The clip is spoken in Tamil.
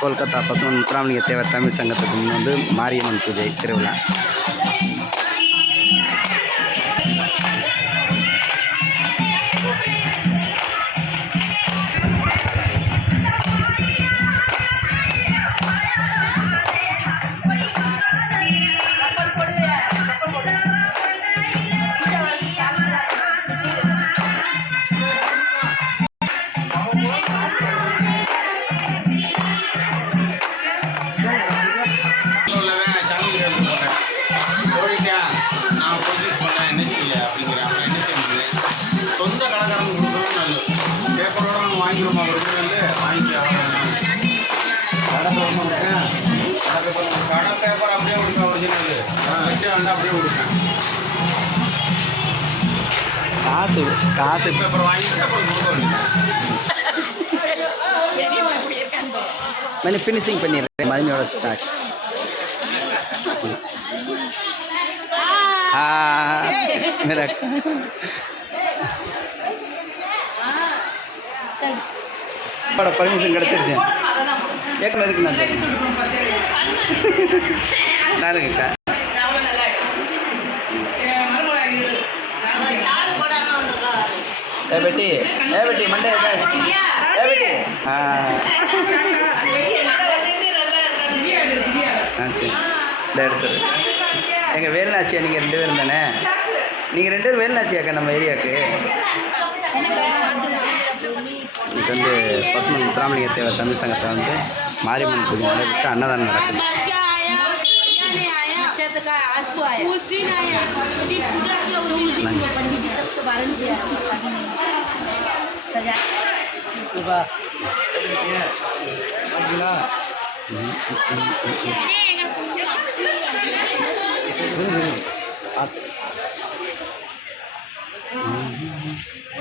கொல்கத்தா பசுமன் முத்துராமலிங்க தேவர் தமிழ் சங்கத்துக்கு முன் வந்து மாரியம்மன் பூஜை திருவிழா. நம்ம வாங்கிடுவோமா ஒரிஜினல் வாங்கி கடை கொடுப்பேன் கடை பேப்பர் அப்படியே கொடுப்பேன் ஒரிஜினல் வச்சு வந்து அப்படியே கொடுப்பேன் காசு காசு பேப்பர் வாங்கிட்டு அப்புறம் கொடுக்க வேண்டியது மணி ஃபினிஷிங் பண்ணிடுறேன் மதினியோட मेरा பர்மிஷன் கிடச்சிருச்சு. கேட்கல இருக்கு நான் இருக்குக்கா ஏ பெட்டி ஏ பெட்டி மண்டே ஏ பெட்டி. ஆ. ஆ சரி. இந்த எடுத்துரு. எங்கள் வேலுநாச்சியா நீங்கள் ரெண்டு பேரும் தானே? நீங்கள் ரெண்டு பேரும் வேலுநாச்சியாக்கா நம்ம ஏரியாவுக்கு? இன்றைக்கி வந்து பசுமன் முத்துராமலிங்க தேவர் தமிழ் சங்கத்தில் வந்து மாரியம்மன் பூஜை நடைபெற்று அன்னதானம் நடக்குது Mm-hmm.